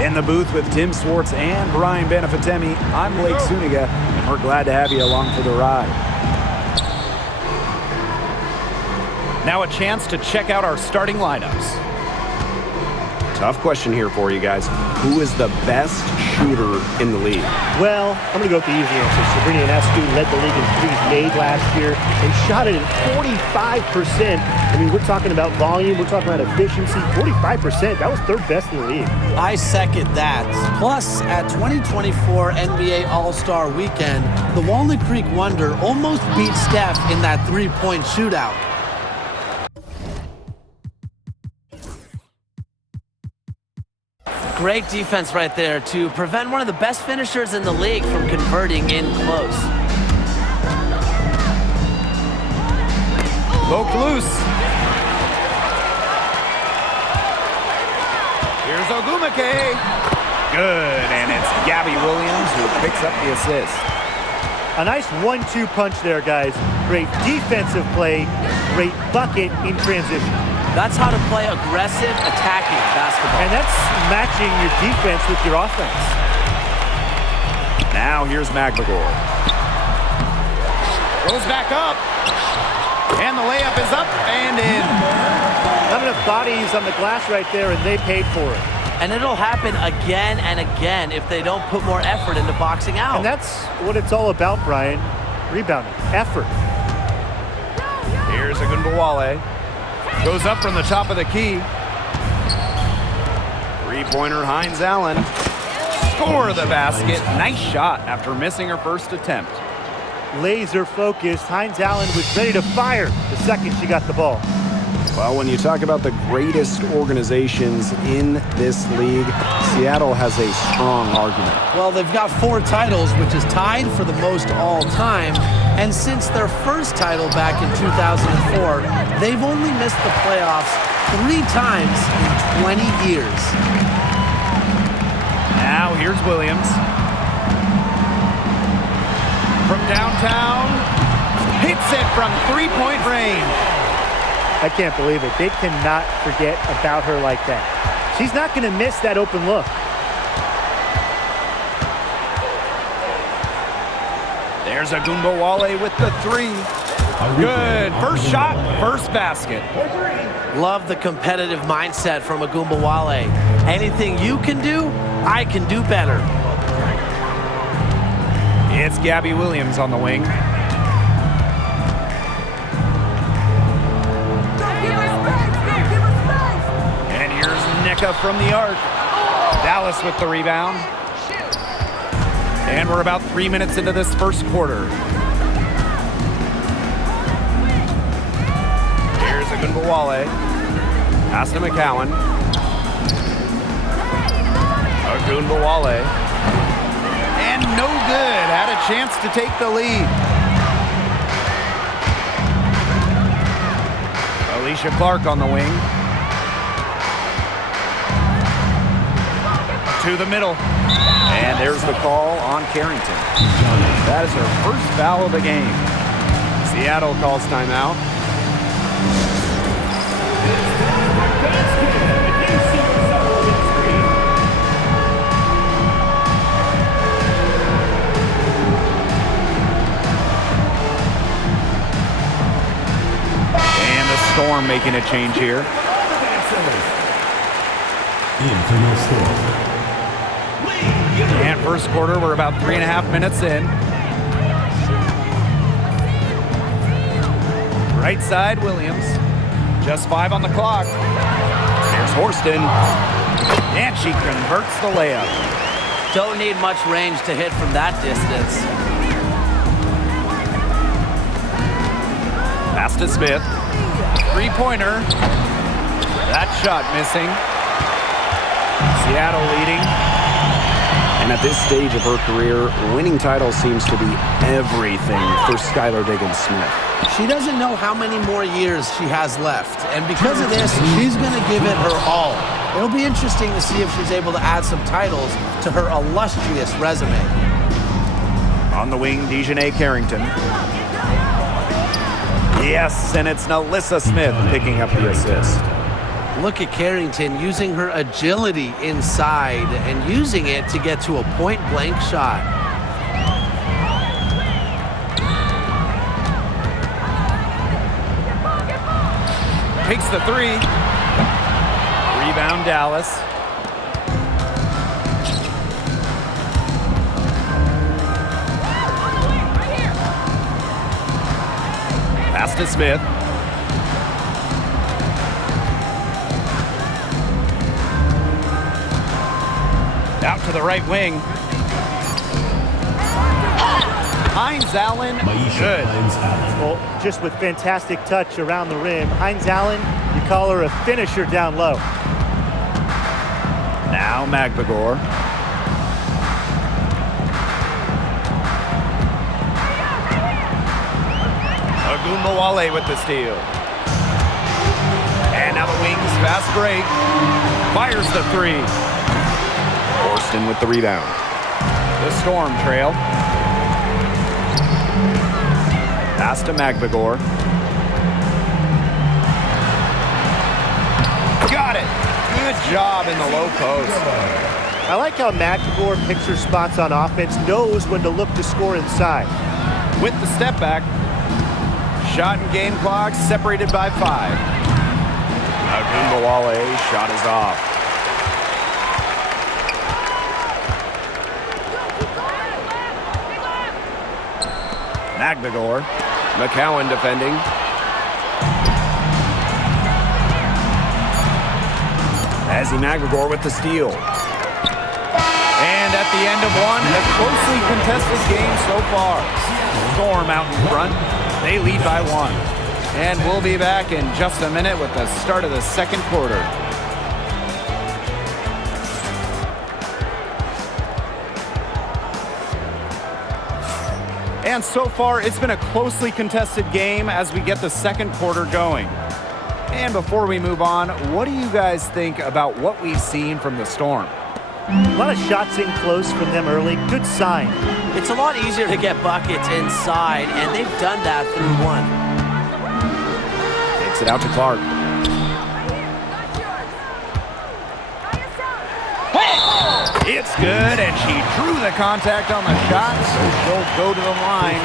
In the booth with Tim Swartz and Brian Benefitemi, I'm Blake Zuniga, and we're glad to have you along for the ride. Now a chance to check out our starting lineups. Tough question here for you guys. Who is the best shooter in the league? Well, I'm going to go with the easy answer. Sabrina Ionescu led the league in threes made last year and shot it at 45%. I mean, we're talking about volume. We're talking about efficiency. 45%. That was third best in the league. I second that. Plus, at 2024 NBA All-Star Weekend, the Walnut Creek Wonder almost beat Steph in that three-point shootout. Great defense right there to prevent one of the best finishers in the league from converting in close. Poked loose. Here's Ogumake. Good, and it's Gabby Williams who picks up the assist. A nice 1-2 punch there, guys. Great defensive play, great bucket in transition. That's how to play aggressive, attacking basketball. And that's matching your defense with your offense. Now here's McMagor. Goes back up. And the layup is up and in. Not enough bodies on the glass right there, and they paid for it. And it'll happen again and again if they don't put more effort into boxing out. And that's what it's all about, Brian. Rebounding, effort. Here's Wnba. Goes up from the top of the key. Three-pointer Hines Allen. Score the basket. Nice shot after missing her first attempt. Laser focused. Hines Allen was ready to fire the second she got the ball. Well, when you talk about the greatest organizations in this league, Seattle has a strong argument. Well, they've got 4 titles, which is tied for the most all time. And since their first title back in 2004, they've only missed the playoffs 3 times in 20 years. Now here's Williams. From downtown, hits it from three-point range. I can't believe it. They cannot forget about her like that. She's not going to miss that open look. There's Wnba with the 3. Good. First shot, first basket. Love the competitive mindset from Wnba. Anything you can do, I can do better. It's Gabby Williams on the wing. And here's Nika from the arc. Dallas with the rebound. And we're about 3 minutes into this first quarter. Here's Wnba. Pass to McCowan. Wnba. And no good. Had a chance to take the lead. Alicia Clark on the wing. To the middle. And there's the call on Carrington. That is her first foul of the game. Seattle calls timeout. And the Storm making a change here. And first quarter, we're about 3.5 minutes in. Right side, Williams. Just 5 on the clock. There's Horston. And she converts the layup. Don't need much range to hit from that distance. Pass to Smith. Three-pointer. That shot missing. Seattle leading. And at this stage of her career, winning titles seems to be everything for Skylar Diggins-Smith. She doesn't know how many more years she has left. And because of this, she's going to give it her all. It'll be interesting to see if she's able to add some titles to her illustrious resume. On the wing, Dejanay Carrington. Yes, and it's Nalissa Smith picking up the assist. Look at Carrington using her agility inside and using it to get to a point-blank shot. Takes the three. Rebound, Dallas. Pass to Smith. Out to the right wing. Hines Allen, good. Well, just with fantastic touch around the rim. Hines Allen, you call her a finisher down low. Now Magbagor. Wnba with the steal. And now the wings, fast break. Fires the three. Forston with the rebound. The Storm trail. Pass to Magbagor. Got it. Good job in the low post. I like how Magbagor picks her spots on offense, knows when to look to score inside. With the step back. Shot and game clock separated by 5. Wnba shot is off. Magbagor. McCowan defending. Azzy Magbagor with the steal. And at the end of one, a closely contested game so far. Storm out in front. They lead by 1. And we'll be back in just a minute with the start of the second quarter. And so far, it's been a closely contested game as we get the second quarter going. And before we move on, what do you guys think about what we've seen from the Storm? A lot of shots in close from them early. Good sign. It's a lot easier to get buckets inside, and they've done that through 1. Takes it out to Clark. It's good, and she drew the contact on the shot, so she'll go to the line.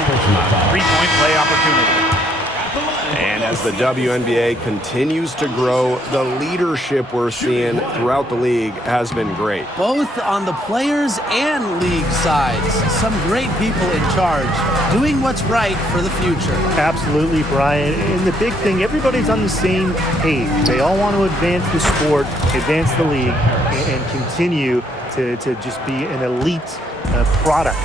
Three-point play opportunity. And as the WNBA continues to grow, the leadership we're seeing throughout the league has been great. Both on the players and league sides. Some great people in charge, doing what's right for the future. Absolutely, Brian. And the big thing, everybody's on the same page. They all want to advance the sport, advance the league, and continue to just be an elite product.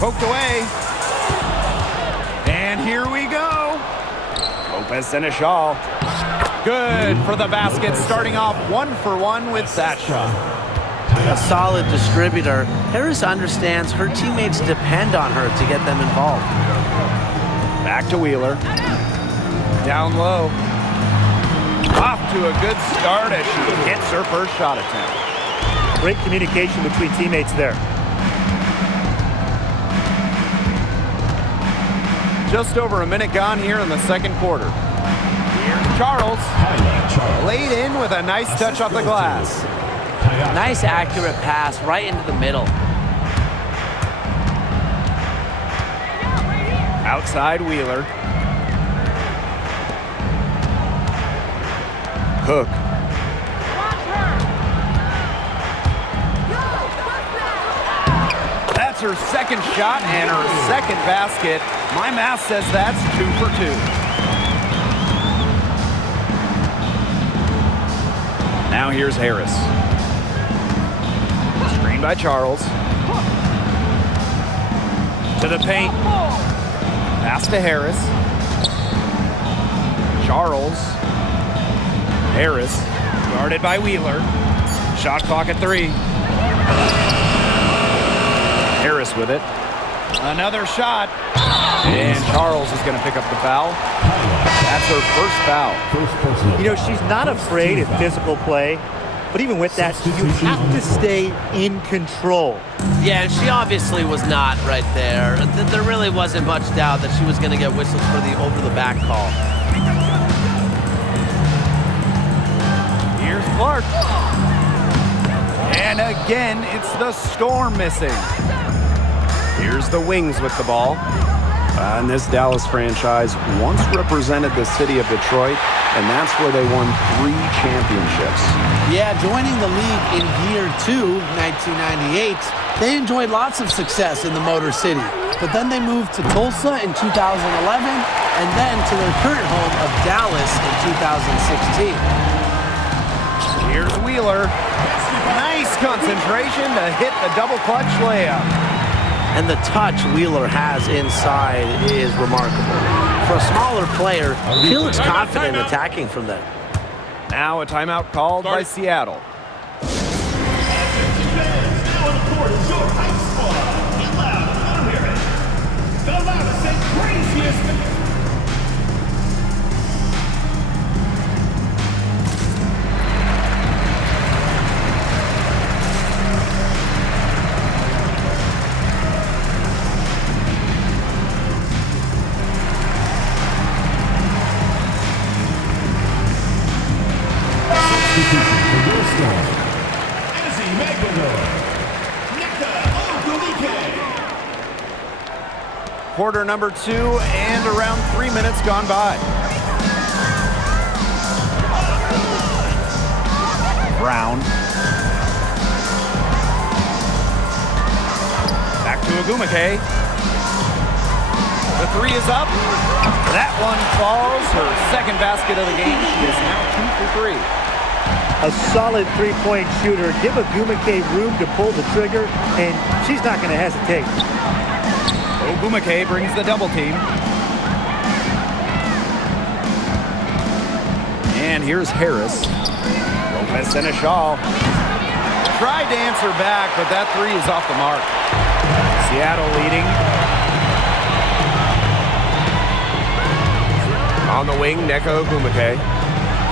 Poked away. And here we go. Lopez Seneschal. Good for the basket, starting off 1 for 1 with that shot. A solid distributor. Harris understands her teammates depend on her to get them involved. Back to Wheeler. Down low. Off to a good start as she hits her first shot attempt. Great communication between teammates there. Just over a minute gone here in the second quarter. Here's Charles. Laid in with a nice touch off the glass. Nice accurate pass right into the middle. Outside Wheeler. Cook. That's her second shot and her second basket. My math says that's 2 for 2. Now here's Harris. Screen by Charles. To the paint. Pass to Harris. Charles. Harris. Guarded by Wheeler. Shot clock at 3. Harris with it. Another shot. And Charles is going to pick up the foul. That's her first foul. You know, she's not afraid of physical play, but even with that, you have to stay in control. Yeah, and she obviously was not right there. There really wasn't much doubt that she was going to get whistled for the over-the-back call. Clark. And again, it's the Storm missing. Here's the Wings with the ball. And this Dallas franchise once represented the city of Detroit, and that's where they won 3 championships. Yeah, joining the league in year 2, 1998, they enjoyed lots of success in the Motor City. But then they moved to Tulsa in 2011, and then to their current home of Dallas in 2016. Here's Wheeler. Nice concentration to hit the double clutch layup. And the touch Wheeler has inside is remarkable. For a smaller player, he looks confident attacking from there. Now a timeout called by Seattle. Quarter number 2 and around 3 minutes gone by. Brown. Back to Wnba. The 3 is up. That one falls. Her second basket of the game. She is now 2 for 3. A solid three-point shooter. Give Wnba room to pull the trigger, and she's not going to hesitate. Wnba brings the double team. And here's Harris. Lopez and a shawl. Tried to answer back, but that 3 is off the mark. Seattle leading. On the wing, Nneka Wnba.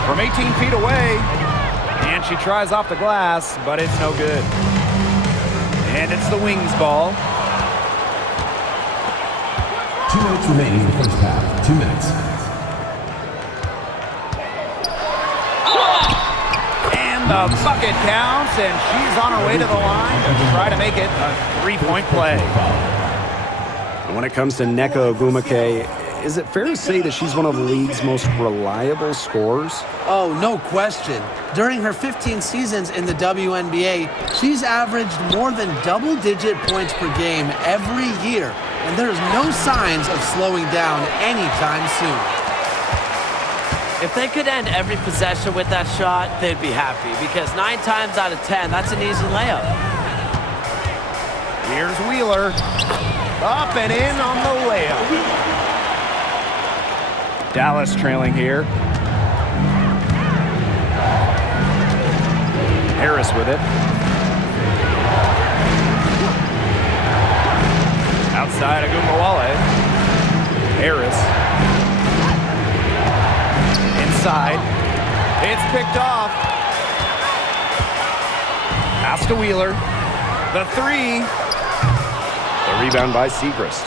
From 18 feet away. And she tries off the glass, but it's no good. And it's the Wings ball. 2 minutes remaining in the first half. 2 minutes. And the bucket counts, and she's on her way to the line to try to make it a 3-point play. When it comes to Nneka Wnba, is it fair to say that she's one of the league's most reliable scorers? Oh, no question. During her 15 seasons in the WNBA, she's averaged more than double-digit points per game every year, and there's no signs of slowing down anytime soon. If they could end every possession with that shot, they'd be happy, because 9 times out of 10, that's an easy layup. Here's Wheeler. Up and in on the layup. Dallas trailing here. Harris with it. Outside of Wnba. Harris. Inside. It's picked off. Pass to Wheeler. The 3. The rebound by Siegrist.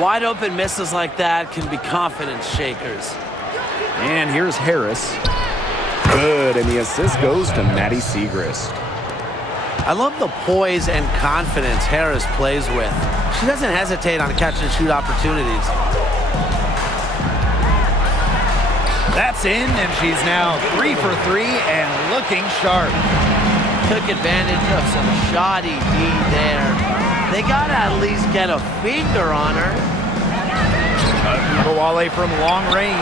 Wide open misses like that can be confidence shakers. And here's Harris. Good, and the assist goes to Maddie Siegrist. I love the poise and confidence Harris plays with. She doesn't hesitate on catch and shoot opportunities. That's in, and she's now 3 for 3 and looking sharp. Took advantage of some shoddy D there. They gotta at least get a finger on her. Wnba from long range.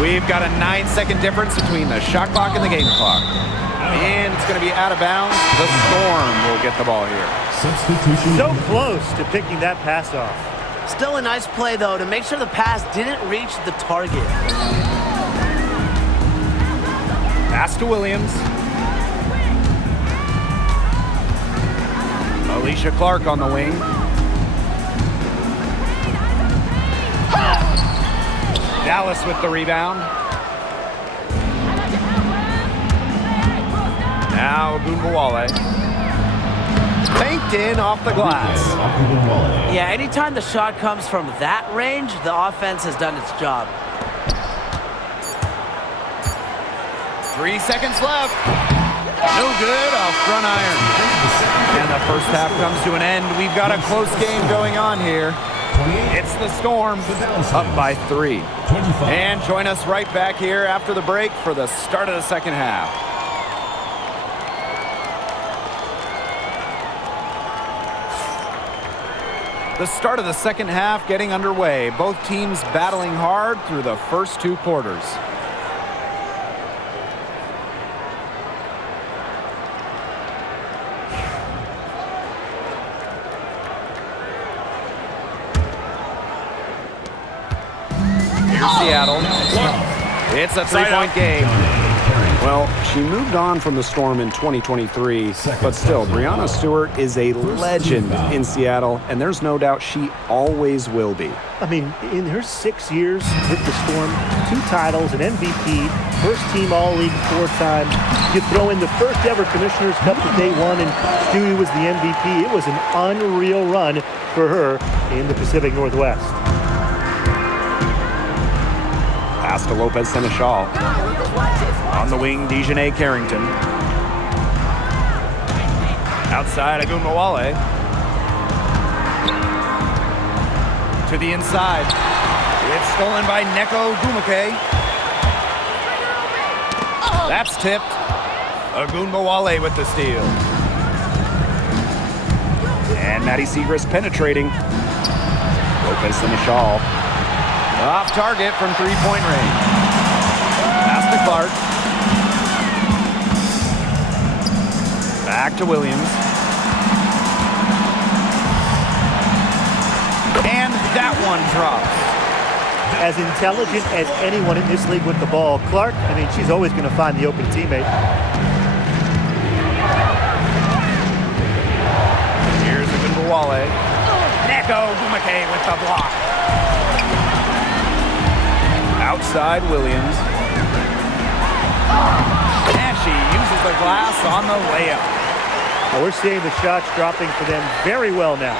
We've got a 9-second difference between the shot clock and the game clock. And it's going to be out of bounds. The Storm will get the ball here. Substitution. So close to picking that pass off. Still a nice play, though, to make sure the pass didn't reach the target. Pass to Williams. Alicia Clark on the wing. Dallas with the rebound. Now Wnba. Banked in off the glass. Yeah, anytime the shot comes from that range, the offense has done its job. 3 seconds left. No good, off front iron. And the first half comes to an end. We've got a close game going on here. It's the Storm, up by 3. And join us right back here after the break for the start of the second half. The start of the second half getting underway. Both teams battling hard through the first 2 quarters. Here's Seattle. It's a 3-point game. Well, she moved on from the Storm in 2023, but still, Breanna Stewart is a legend in Seattle, and there's no doubt she always will be. I mean, in her 6 years with the Storm, 2 titles, an MVP, first team All-League 4 times. You throw in the first ever Commissioner's Cup that they won, and Stewie was the MVP. It was an unreal run for her in the Pacific Northwest. Pass to Lopez Seneschal. On the wing, Dejanay Carrington. Outside, Wnba. To the inside. It's stolen by Neko Dumake. That's tipped. Wnba with the steal. And Maddie Siegrist penetrating. Lopez Seneschal. Off target from 3-point range. Pass to Clark. Back to Williams. And that one drops. As intelligent as anyone in this league with the ball, Clark, I mean, she's always going to find the open teammate. Here's Wnba. Neko Dumake with the block. Outside Williams. And she uses the glass on the layup. Well, we're seeing the shots dropping for them very well now.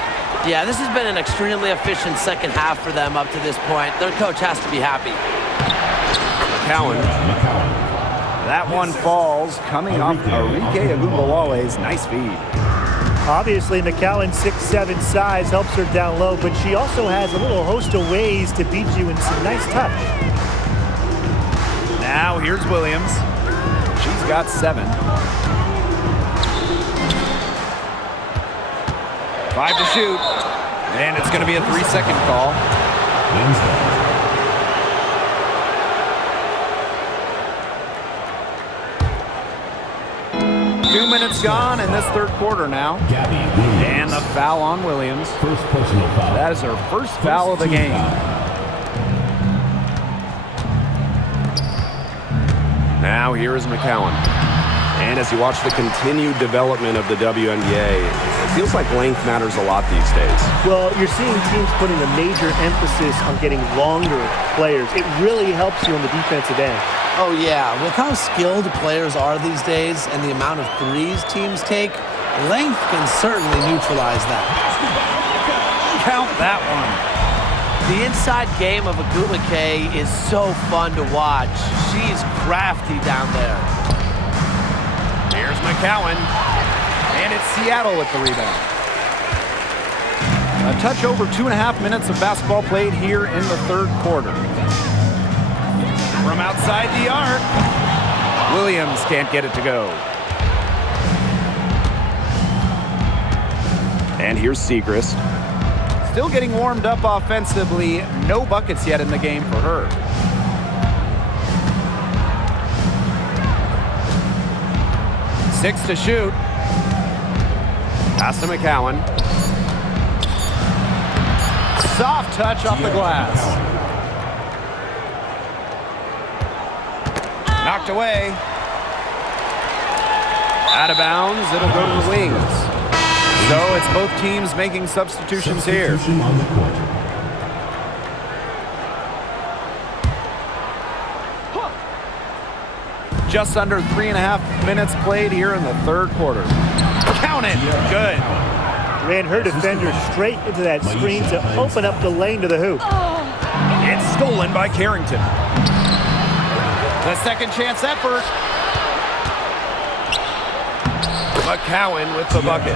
Yeah, this has been an extremely efficient second half for them up to this point. Their coach has to be happy. McCowan. That one falls, coming off Arike Wnba's nice feed. Obviously, McCowan's 6'7" size helps her down low, but she also has a little host of ways to beat you in some nice touch. Now here's Williams. She's got 7. 5 to shoot. And it's going to be a 3-second call. 2 minutes gone in this third quarter now. And the foul on Williams. First personal foul. That is her first foul of the game. Now here is McCowan. And as you watch the continued development of the WNBA, it feels like length matters a lot these days. Well, you're seeing teams putting a major emphasis on getting longer players. It really helps you on the defensive end. Oh, yeah. With how skilled players are these days and the amount of threes teams take, length can certainly neutralize that. Count that one. The inside game of Agumake is so fun to watch. She's crafty down there. Here's McCowan. And it's Seattle with the rebound. A touch over 2.5 minutes of basketball played here in the third quarter. From outside the arc, Williams can't get it to go. And here's Siegrist. Still getting warmed up offensively. No buckets yet in the game for her. Six to shoot. Pass to McCowan. Soft touch off the glass. Knocked away. Out of bounds. It'll go to the wings. So it's both teams making substitutions here. Substitution on the court. Just under 3.5 minutes played here in the third quarter. Count it. Good. Ran her defender straight into that screen to open up the lane to the hoop. It's stolen by Carrington. The second chance effort. McCowan with the bucket.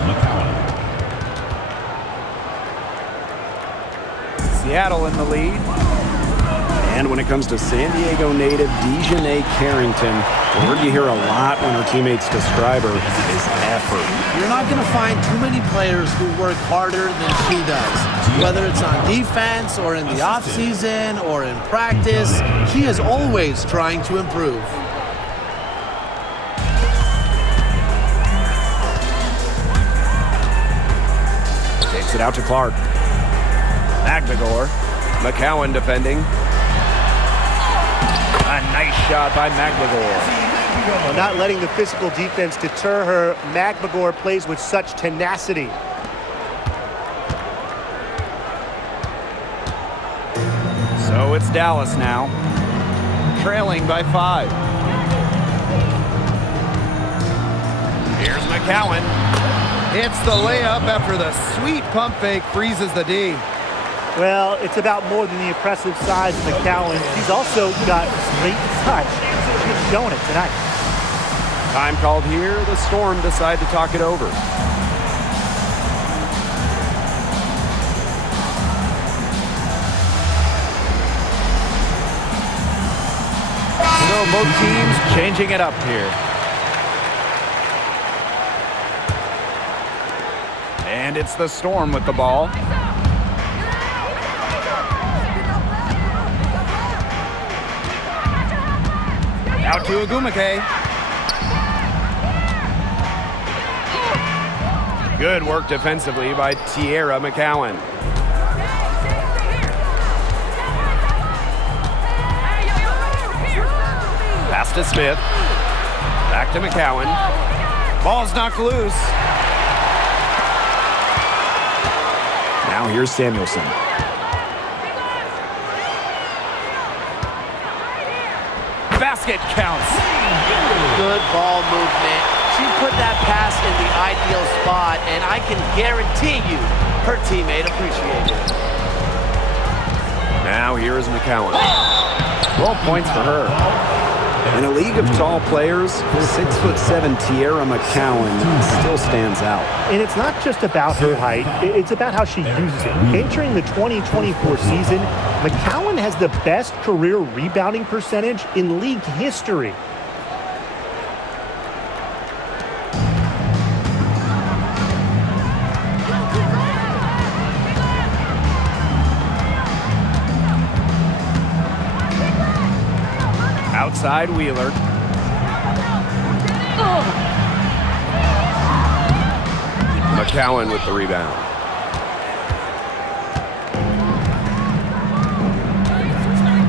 Seattle in the lead. And when it comes to San Diego native Dejanay Carrington, the word you hear a lot when her teammates describe her is effort. You're not going to find too many players who work harder than she does. Whether it's on defense or in the offseason or in practice, she is always trying to improve. Takes it out to Clark. McNagor. McCowan defending. A nice shot by McNagor. Well, not letting the physical defense deter her, McNagor plays with such tenacity. So it's Dallas now, trailing by 5. Here's McCowan. Hits the layup after the sweet pump fake freezes the D. Well, it's about more than the impressive size of McCowan. She's also got great touch. She's showing it tonight. Time called here. The Storm decide to talk it over. So both teams changing it up here. And it's the Storm with the ball. Out to Wnba. Good work defensively by Tierra McCowan. Pass to Smith. Back to McCowan. Ball's knocked loose. Now here's Samuelson. Basket counts. Good ball movement. She put that pass in the ideal spot, and I can guarantee you her teammate appreciated it. Now here is McCowan. 12 points for her. In a league of tall players, 6'7" Tierra McCowan still stands out. And it's not just about her height, it's about how she uses it. Entering the 2024 season, McCowan has the best career rebounding percentage in league history. Outside Wheeler. McCowan with the rebound.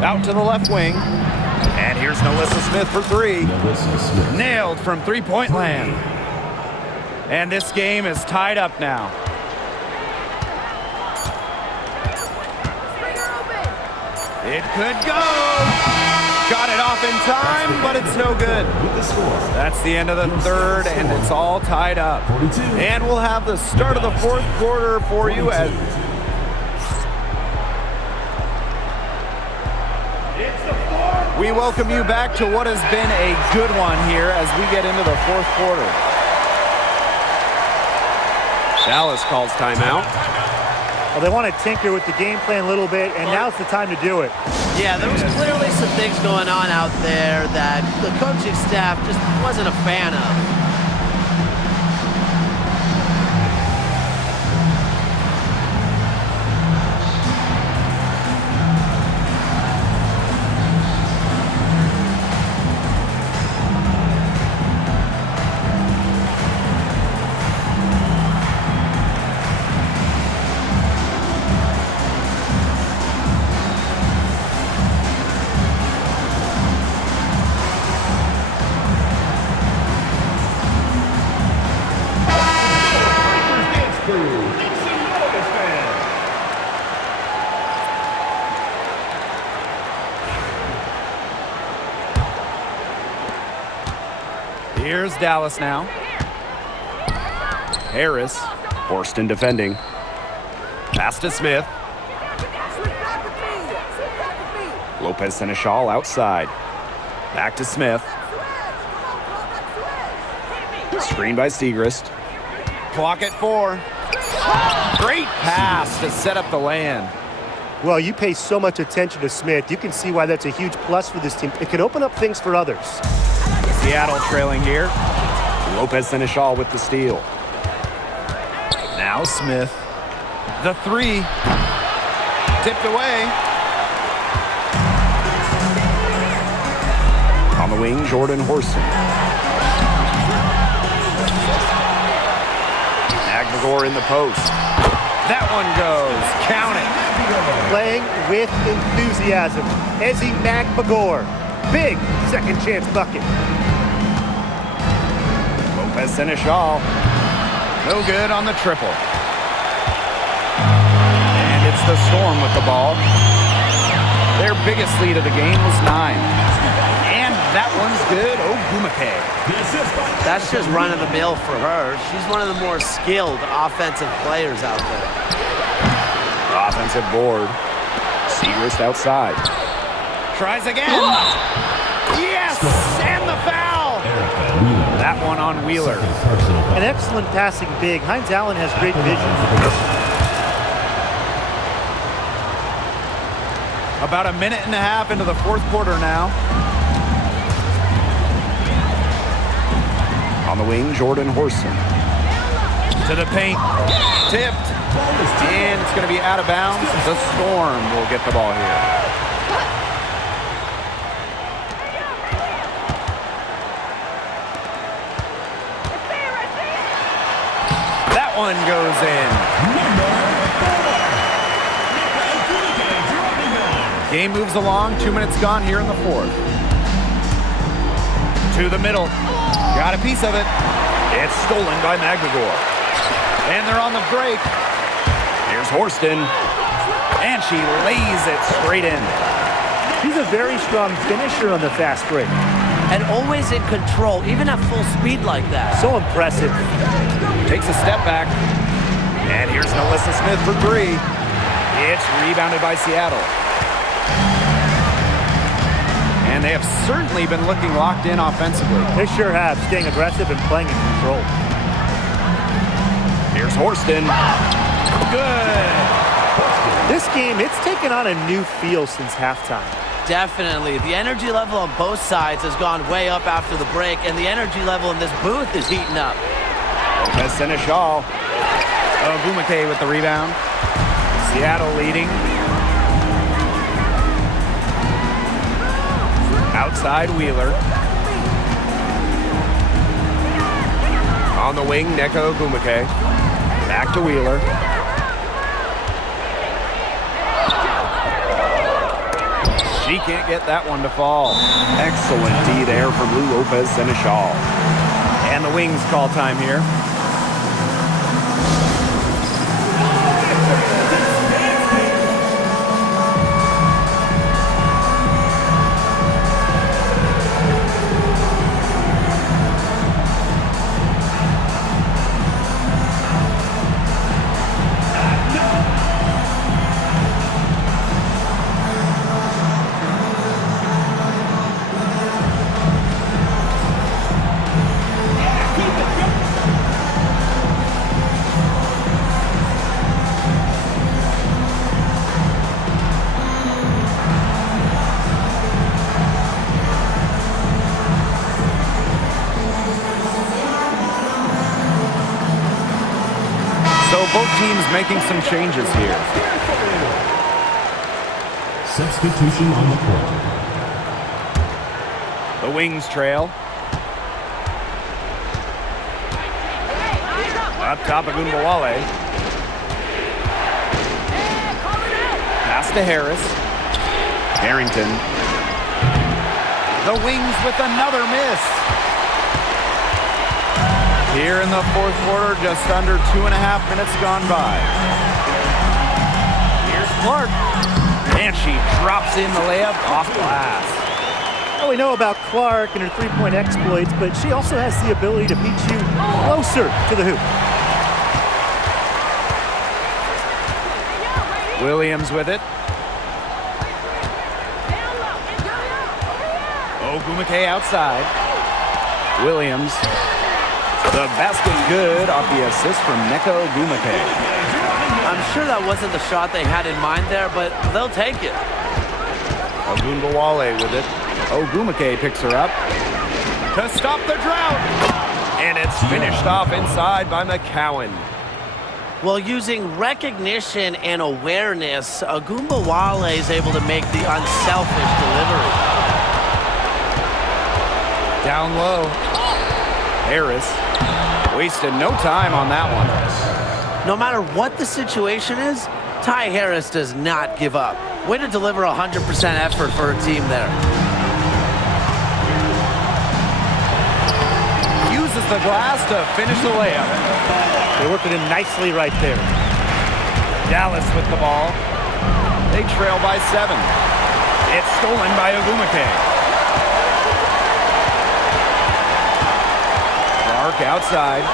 Out to the left wing. And here's Melissa Smith for 3. Nailed from three-point land. And this game is tied up now. It could go. Got it off in time, but it's no good. That's the end of the third, and it's all tied up. And we'll have the start of the fourth quarter for you as we welcome you back to what has been a good one here as we get into the fourth quarter. Dallas calls timeout. Well, they want to tinker with the game plan a little bit, and now's the time to do it. Yeah, there was clearly some things going on out there that the coaching staff just wasn't a fan of. Here's Dallas now. Harris. Horston defending. Pass to Smith. Lopez Seneschal outside. Back to Smith. Screen by Segrist. Clock at 4. Great pass to set up the land. Well, you pay so much attention to Smith. You can see why that's a huge plus for this team. It can open up things for others. Seattle trailing here. Lopez Seneschal with the steal. Now Smith. The 3. Tipped away. On the wing, Jordan Horston. Agbagor in the post. That one goes. Count it. Playing with enthusiasm. Ezzy Magbagor. Big second chance bucket. Lopez Seneschal. No good on the triple. And it's the Storm with the ball. Their biggest lead of the game was 9. And that one's good. Wnba. That's just run-of-the-mill for her. She's one of the more skilled offensive players out there. Offensive board. Segrist outside. Tries again. Yes! And the foul! That one on Wheeler. An excellent passing big. Hines Allen has great vision. About a minute and a half into the fourth quarter now. On the wing, Jordan Horston. To the paint. Tipped. And it's going to be out of bounds. The Storm will get the ball here. That one goes in. Game moves along. 2 minutes gone here in the fourth. To the middle. Got a piece of it. It's stolen by Magbagor. And they're on the break. Here's Horston. And she lays it straight in. She's a very strong finisher on the fast break. And always in control, even at full speed like that. So impressive. Takes a step back. And here's Melissa Smith for 3. It's rebounded by Seattle. And they have certainly been looking locked in offensively. They sure have, staying aggressive and playing in control. Here's Horston. Good. This game, it's taken on a new feel since halftime. Definitely. The energy level on both sides has gone way up after the break, and the energy level in this booth is heating up. Lopez Seneschal. Wnba with the rebound. Seattle leading. Outside Wheeler. On the wing, Neko Wnba. Back to Wheeler. She can't get that one to fall. Excellent D there from Lou Lopez Seneschal. And the Wings call time here. Both teams making some changes here. Substitution on the court. The Wings trail. Up top of Wnba. Pass to Harris. Harrington. The Wings with another miss. Here in the fourth quarter, just under 2.5 minutes gone by. Here's Clark. And she drops in the layup off glass. Well, we know about Clark and her three-point exploits, but she also has the ability to beat you closer to the hoop. Williams with it. Wnba outside. Williams The basket good off the assist from Wnba. I'm sure that wasn't the shot they had in mind there, but they'll take it. Wnba with it. Wnba picks her up to stop the drought. And it's finished off inside by McCowan. Well, using recognition and awareness, Wnba is able to make the unselfish delivery. Down low. Harris wasted no time on that one. No matter what the situation is, Ty Harris does not give up. Way to deliver 100% effort for her team there. Uses the glass to finish the layup. They're working him nicely right there. Dallas with the ball. They trail by 7. It's stolen by Wnba. Clark outside.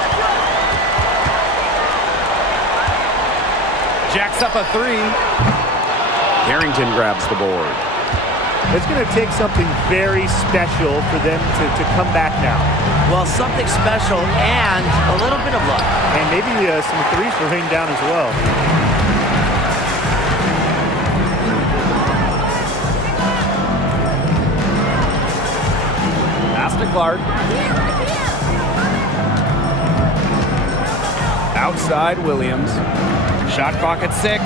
Jacks up a 3. Carrington grabs the board. It's going to take something very special for them to come back now. Well, something special and a little bit of luck. And maybe some threes for rain down as well. Pass to Clark. Outside Williams. Shot clock at 6.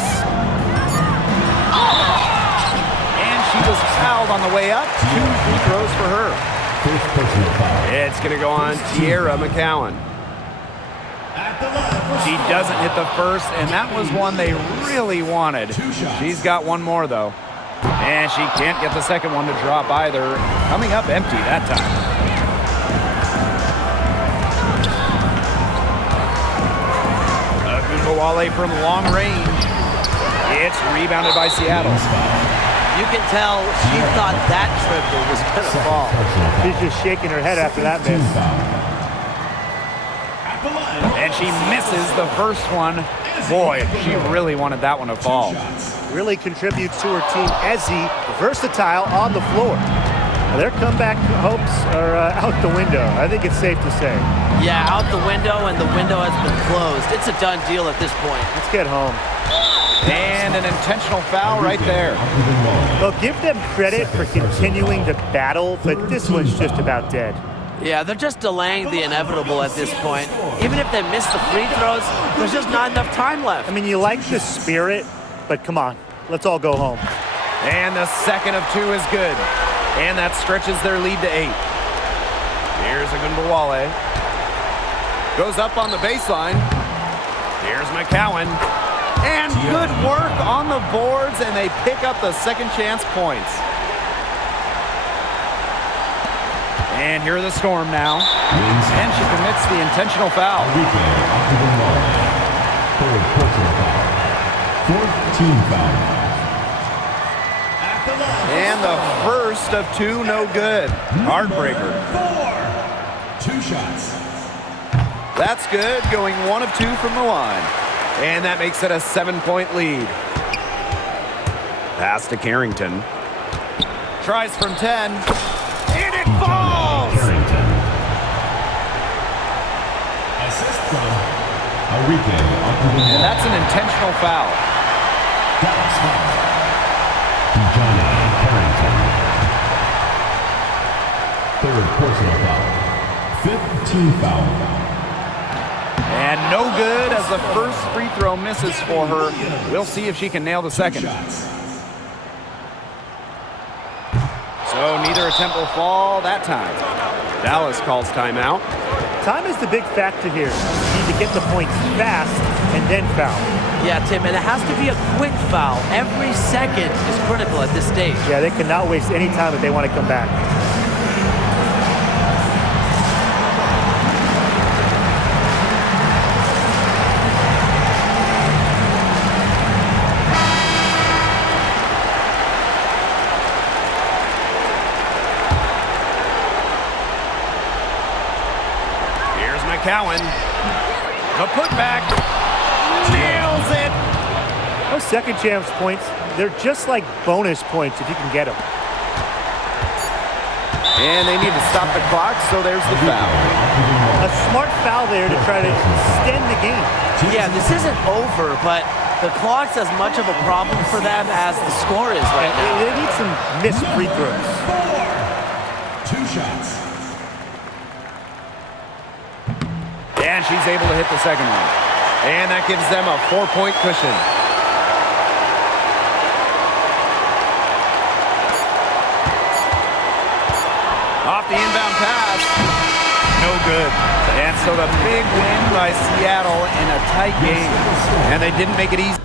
And she was fouled on the way up. 2 free throws for her. First personal foul. It's going to go on Tierra McCowan. She doesn't hit the first, and that was one they really wanted. She's got one more, though. And she can't get the second one to drop either. Coming up empty that time. Wnba from long range. It's rebounded by Seattle. You can tell she thought that triple was going to fall. She's just shaking her head after that miss. And she misses the first one. Boy, she really wanted that one to fall. Really contributes to her team. Ezzy, versatile on the floor. Their comeback hopes are out the window. I think it's safe to say. Yeah, out the window, and the window has been closed. It's a done deal at this point. Let's get home. And an intentional foul right there. Well, give them credit for continuing to battle, but this one's just about dead. Yeah, they're just delaying the inevitable at this point. Even if they miss the free throws, there's just not enough time left. I mean, you like the spirit, but come on, let's all go home. And the second of 2 is good. And that stretches their lead to 8. Here's Wnba. Goes up on the baseline. Here's McCowan. And good work on the boards, and they pick up the second chance points. And here are the Storm now. And she commits the intentional foul. Third personal foul. Fourth team foul. And the first of 2, no good. Heartbreaker. 4. 2 shots. That's good, going 1 of 2 from the line. And that makes it a 7-point lead. Pass to Carrington. Tries from 10. And it falls! Carrington. Assist from Wnba. And that's an intentional foul. Dallas foul. Carrington. Third personal foul. Fifth team foul. And no good as the first free throw misses for her. We'll see if she can nail the second. So neither attempt will fall that time. Dallas calls timeout. Time is the big factor here. You need to get the points fast and then foul. Yeah, Tim, and it has to be a quick foul. Every second is critical at this stage. Yeah, they cannot waste any time if they want to come back. McCowan, the putback, nails it. Those second chance points, they're just like bonus points if you can get them. And they need to stop the clock, so there's the foul. A smart foul there to try to extend the game. Yeah, this isn't over, but the clock's as much of a problem for them as the score is right now. They need some missed free throws. 2 shots. And she's able to hit the second one. And that gives them a 4-point cushion. Off the inbound pass. No good. And so the big win by Seattle in a tight game. And they didn't make it easy.